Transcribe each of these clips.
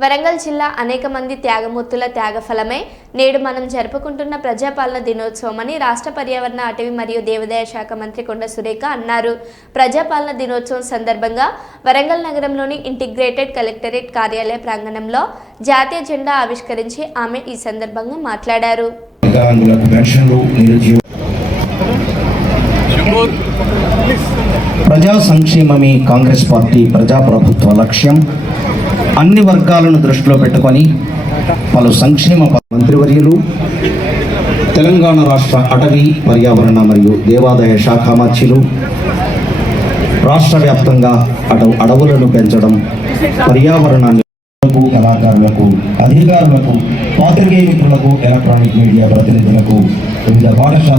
వరంగల్ జిల్లా అనేక మంది త్యాగమూర్తుల త్యాగఫలమే నేడు మనం జరుపుకుంటున్న ప్రజాపాలన దినోత్సవమని రాష్ట్ర పర్యావరణ అటవీ మరియు దేవాదాయ శాఖ మంత్రి కొండ సురేఖ అన్నారు. ప్రజాపాలన దినోత్సవం సందర్భంగా వరంగల్ నగరంలోని ఇంటిగ్రేటెడ్ కలెక్టరేట్ కార్యాలయ ప్రాంగణంలో జాతీయ జెండా ఆవిష్కరించి ఆమె ఈ సందర్భంగా మాట్లాడారు. ప్రజా సంక్షేమమే కాంగ్రెస్ పార్టీ ప్రజాప్రభుత్వ లక్ష్యం. అన్ని వర్గాలను దృష్టిలో పెట్టుకొని పలు సంక్షేమ మంత్రివర్యులు తెలంగాణ రాష్ట్ర అటవీ పర్యావరణ మరియు దేవాదాయ శాఖ మంత్రులు రాష్ట్ర వ్యాప్తంగా అటవ్ అడవులను పెంచడం పర్యావరణాన్ని కళాకారులకు అధికారులకు పాత్రికేయ మిత్రులకు ఎలక్ట్రానిక్ మీడియా ప్రతినిధులకు వివిధ పాఠశాల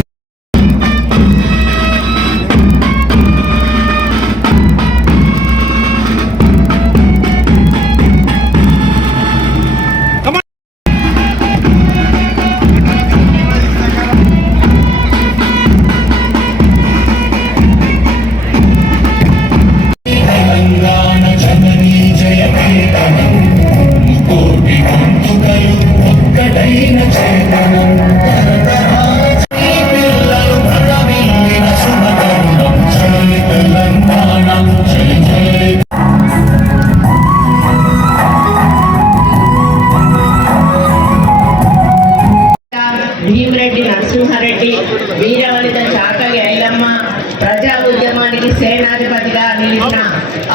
సేనాధిపతిగా నిలిచిన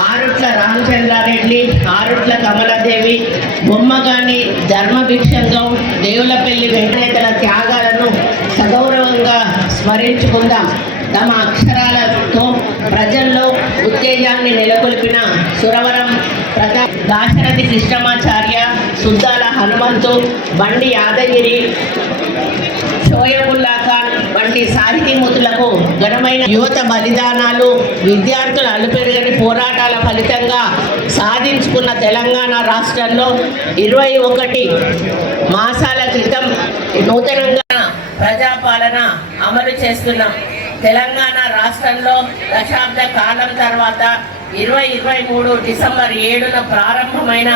ఆరుట్ల రామచంద్రారెడ్డి ఆరుట్ల కమలాదేవి బొమ్మగాని ధర్మభిక్షంగం దేవులపల్లి వెంకటేతల త్యాగాలను సగౌరవంగా స్మరించుకుందాం. తమ అక్షరాలతో ప్రజల్లో ఉత్తేజాన్ని నెలకొల్పిన సురవరం ప్రతాప్ దాశరథి కృష్ణమాచార్య సుద్దాల హనుమంతు బండి యాదగిరి షోయబుల్లా ఖాన్ వంటి సాహితీమూర్తులకు ఘనమైన యువత బలిదానాలు విద్యార్థుల అలుపెరుగని పోరాటాల ఫలితంగా సాధించుకున్న తెలంగాణ రాష్ట్రంలో ఇరవై ఒకటి మాసాల క్రితం నూతనంగా ప్రజాపాలన అమలు చేస్తున్నాం. తెలంగాణ రాష్ట్రంలో దశాబ్ద కాలం తర్వాత ఇరవై ఇరవై మూడు డిసెంబర్ ఏడున ప్రారంభమైన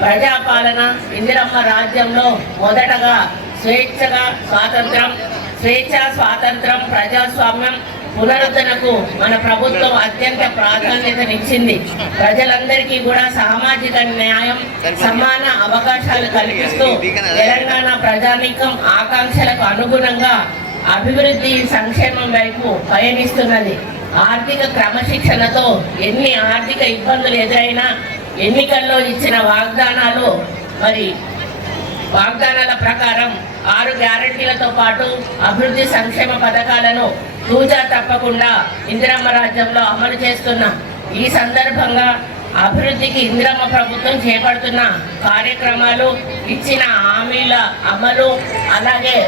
ప్రజాపాలన ఇందిరమ్మ రాజ్యంలో మొదటగా స్వేచ్ఛగా స్వాతంత్రం స్వేచ్ఛ స్వాతంత్రం ప్రజాస్వామ్యం పునరుద్ధరణకు మన ప్రభుత్వం అత్యంత ప్రాధాన్యతనిచ్చింది. ప్రజలందరికీ కూడా సామాజిక న్యాయం సమాన అవకాశాలు కల్పిస్తూ తెలంగాణ ప్రజానీకం ఆకాంక్షలకు అనుగుణంగా అభివృద్ధి సంక్షేమం వైపు పయనిస్తున్నది. ఆర్థిక క్రమశిక్షణతో ఎన్ని ఆర్థిక ఇబ్బందులు ఎదురైనా ఎన్నికల్లో ఇచ్చిన వాగ్దానాలు మరి వాగ్దానాల ప్రకారం ఆరు గ్యారంటీలతో పాటు అభివృద్ధి సంక్షేమ పథకాలను తూచా తప్పకుండా ఇందిరమ్మ రాజ్యంలో అమలు చేస్తున్నాం ఈ సందర్భంగా అభివృద్ధికి ఇందిరమ్మ ప్రభుత్వం చేపడుతున్న కార్యక్రమాలు ఇచ్చిన హామీల అమలు అలాగే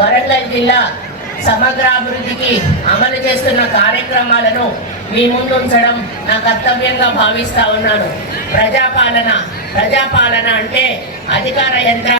వరంగల్ జిల్లా సమగ్ర అభివృద్ధికి అమలు చేస్తున్న కార్యక్రమాలను మీ ముందు ఉంచడం నా కర్తవ్యంగా భావిస్తా ఉన్నాను. ప్రజాపాలన ప్రజాపాలన అంటే అధికార యంత్ర